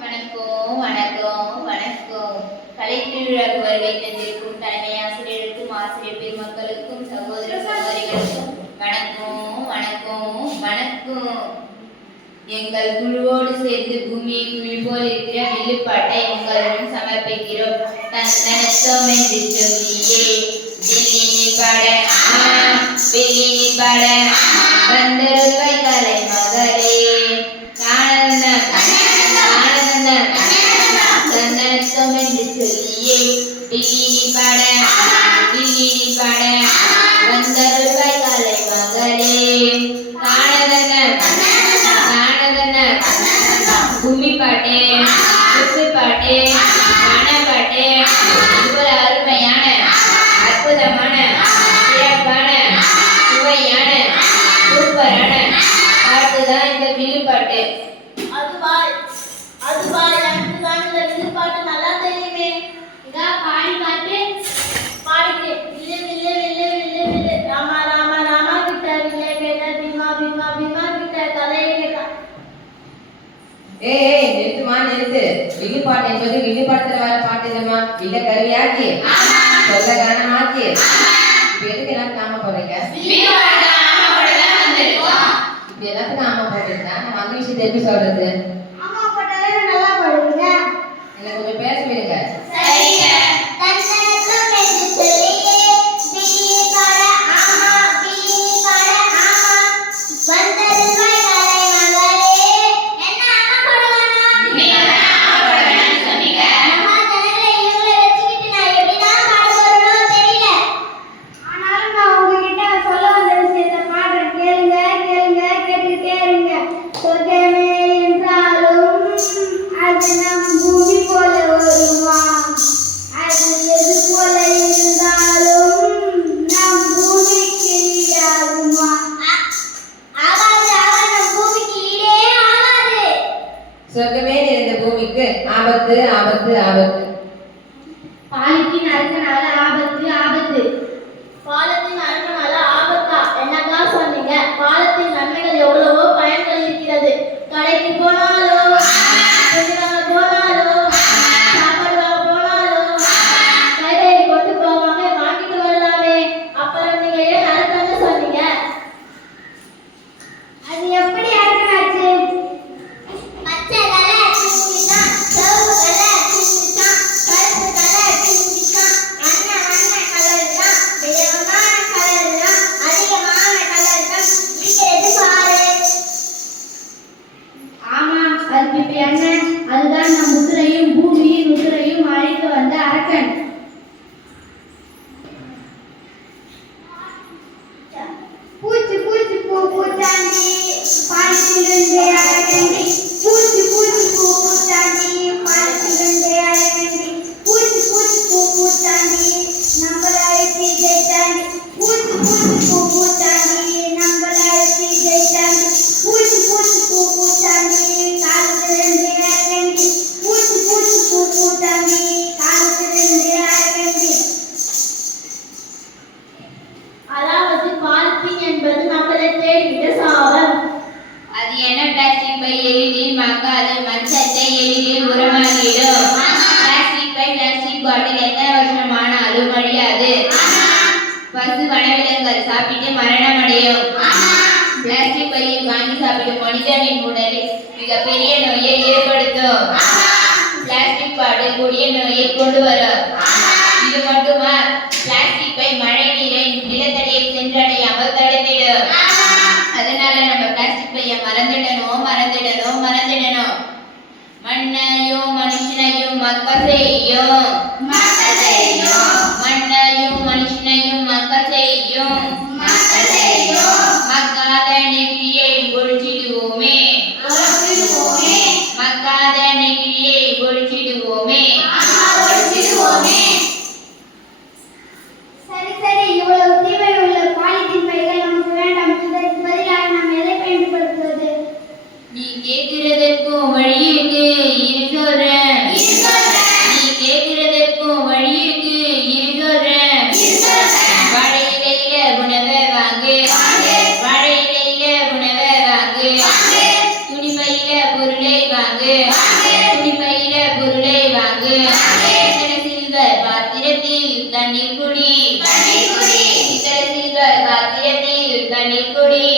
வணக்கம் வணக்கம் வணக்கம். கலை திருவிழாக்கு வருகை தந்திருக்கும் தலைமை ஆசிரியருக்கும் ஆசிரியர் பெருமக்களுக்கும் சகோதர சகோதரிகளுக்கும் வணக்கம் வணக்கம் வணக்கம். எங்கள் குழுவோடு சேர்ந்து பூமியை குழி போல் இருக்கிற வெளிப்பாட்டை உங்களுடன் சமர்ப்பிக்கிறோம். தன்னத்தம் என்று சொல்லியே பாட பாட வந்தருள்வாய் ஆனந்த ஆனந்த சந்தனத்தம் என்று சொல்லியே வில்லினில் பாட வில்லினில் பாட வந்தருள்வாய் கலை மகளே காணதன காணதன பூமி பாட்டு குத்து பாட்டு ஏய் ஏய், நிறுத்துமா நிறுத்து. வில்லு பாட்டு என்பது வில்லு பாட்டுல வர பாட்டு இல்லம்மா. வில்ல கருவியாக்கி. சொல்ல கரணமாக்கி. இப்ப எதுக்கு எல்லாத்துக்கும் ஆமா போடுறீங்க இப்ப எல்லாத்துக்கும் ஆமா போடுறீங்க நம்ம அந்த விஷயத்தை எப்படி சொல்றது? ஆபத்து ஆபத்து. ஆபத்து அறுக்கனால ஆபத்து ஆபத்து. பாலத்தின் அறுக்கனால ஆபத்தா? என்னக்கா சொன்னீங்க? பாலத்தின் நன்மைகள் எவ்வளவோ பயன்கள் இருக்கிறது. கடைக்கு போனாலோ போனாலோ சாப்பாடு வாங்க போனாலோ கொண்டு போகாம வாங்கிட்டு வரலாமே. அப்புறம் நீங்க ஏன் அறுக்கன்னு சொன்னீங்க? அது சாப்பிட்டு மரணம் அடையும். பிளாஸ்டிக் பையில் வாங்கி சாப்பிடும் மனிதனின் உடலில் மிகப்பெரிய நோயை ஏற்படுத்தும். பிளாஸ்டிக் பாடு கொடிய நோயை கொண்டு வரும். இது மட்டுமா? பிளாஸ்டிக் பை மழை நீரை நிலத்தடியில் சென்றடையாமல் தடுத்திடும். அதனால நம்ம பிளாஸ்டிக் பைய மறந்துடணும் மறந்துடணும் மறந்துடணும். மண்ணையும் மனுஷனையும் மக்க செய்யும். மக்க செய்யும். యుద్ధనికుడి యుద్ధనికుడి ఇతర శ్రీ గర్భాతి యుద్ధనికుడి